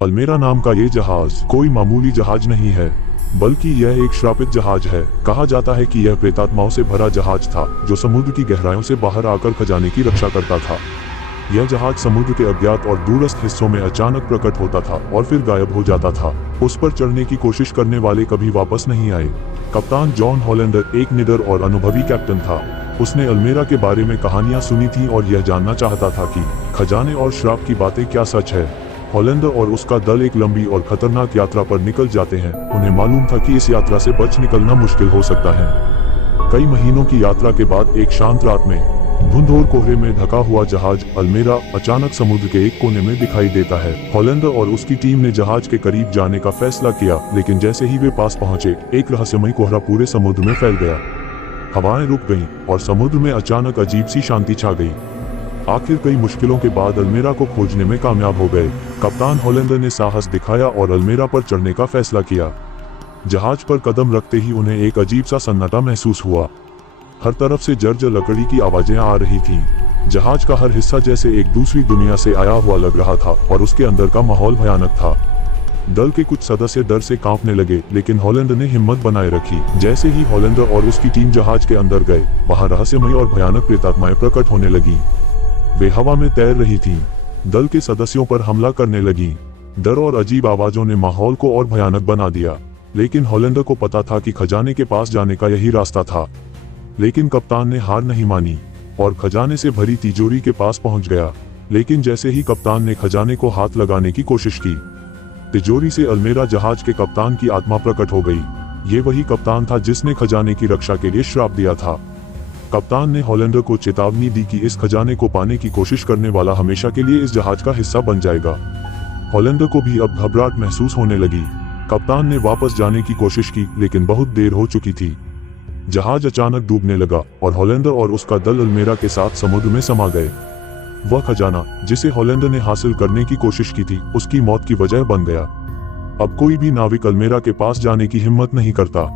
अल्मेरा नाम का ये जहाज कोई मामूली जहाज नहीं है, बल्कि यह एक श्रापित जहाज है। कहा जाता है कि यह प्रेतात्माओं से भरा जहाज था जो समुद्र की गहराइयों से बाहर आकर खजाने की रक्षा करता था। यह जहाज समुद्र के अज्ञात और दूरस्थ हिस्सों में अचानक प्रकट होता था और फिर गायब हो जाता था। उस पर चढ़ने की कोशिश करने वाले कभी वापस नहीं आए। कप्तान जॉन हॉलैंडर एक निडर और अनुभवी कैप्टन था। उसने अल्मेरा के बारे में कहानियां सुनी थी और यह जानना चाहता था कि खजाने और श्राप की बातें क्या सच है। हॉलैंडर और उसका दल एक लंबी और खतरनाक यात्रा पर निकल जाते हैं। उन्हें मालूम था कि इस यात्रा से बच निकलना मुश्किल हो सकता है। कई महीनों की यात्रा के बाद एक शांत रात में धुंध और कोहरे में ढका हुआ जहाज अल्मेरा अचानक समुद्र के एक कोने में दिखाई देता है। हॉलैंडर और उसकी टीम ने जहाज के करीब जाने का फैसला किया, लेकिन जैसे ही वे पास पहुंचे, एक रहस्यमयी कोहरा पूरे समुद्र में फैल गया। हवाएं रुक गईं और समुद्र में अचानक अजीब सी शांति छा गई। आखिर कई मुश्किलों के बाद अल्मेरा को खोजने में कामयाब हो गए। कप्तान हॉलैंडर ने साहस दिखाया और अल्मेरा पर चढ़ने का फैसला किया। जहाज पर कदम रखते ही उन्हें एक अजीब सा सन्नाटा महसूस हुआ। हर तरफ से जर्जर लकड़ी की आवाजें आ रही थीं। जहाज का हर हिस्सा जैसे एक दूसरी दुनिया से आया हुआ लग रहा था और उसके अंदर का माहौल भयानक था। दल के कुछ सदस्य डर से कांपने लगे, लेकिन हॉलैंडर ने हिम्मत बनाए रखी। जैसे ही हॉलैंडर और उसकी टीम जहाज के अंदर गए, वहां रहस्यमयी और भयानक प्रेतात्माएं प्रकट होने लगी। वे हवा में तैर रही थीं, दल के सदस्यों पर हमला करने लगी। डर और अजीब आवाजों ने माहौल को और भयानक बना दिया, लेकिन हॉलैंडर को पता था कि खजाने के पास जाने का यही रास्ता था। लेकिन कप्तान ने हार नहीं मानी और खजाने से भरी तिजोरी के पास पहुंच गया। लेकिन जैसे ही कप्तान ने खजाने को हाथ लगाने की कोशिश की, तिजोरी से अल्मेरा जहाज के कप्तान की आत्मा प्रकट हो गई। ये वही कप्तान था जिसने खजाने की रक्षा के लिए श्राप दिया था। कप्तान ने हॉलैंडर को चेतावनी दी कि इस खजाने को पाने की कोशिश करने वाला हमेशा के लिए इस जहाज का हिस्सा बन जाएगा। हॉलैंडर को भी अब घबराहट महसूस होने लगी। कप्तान ने वापस जाने की कोशिश की, लेकिन बहुत देर हो चुकी थी। जहाज अचानक डूबने लगा और हॉलैंडर और उसका दल अल्मेरा के साथ समुद्र में समा गए। वह खजाना जिसे हॉलैंडर ने हासिल करने की कोशिश की थी, उसकी मौत की वजह बन गया। अब कोई भी नाविक अल्मेरा के पास जाने की हिम्मत नहीं करता।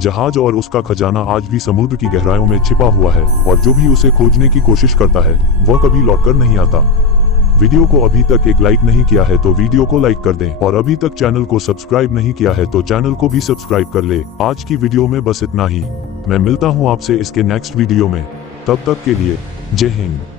जहाज और उसका खजाना आज भी समुद्र की गहराइयों में छिपा हुआ है और जो भी उसे खोजने की कोशिश करता है, वह कभी लौटकर नहीं आता। वीडियो को अभी तक एक लाइक नहीं किया है तो वीडियो को लाइक कर दें और अभी तक चैनल को सब्सक्राइब नहीं किया है तो चैनल को भी सब्सक्राइब कर ले। आज की वीडियो में बस इतना ही। मैं मिलता हूँ आपसे इसके नेक्स्ट वीडियो में। तब तक के लिए जय हिंद।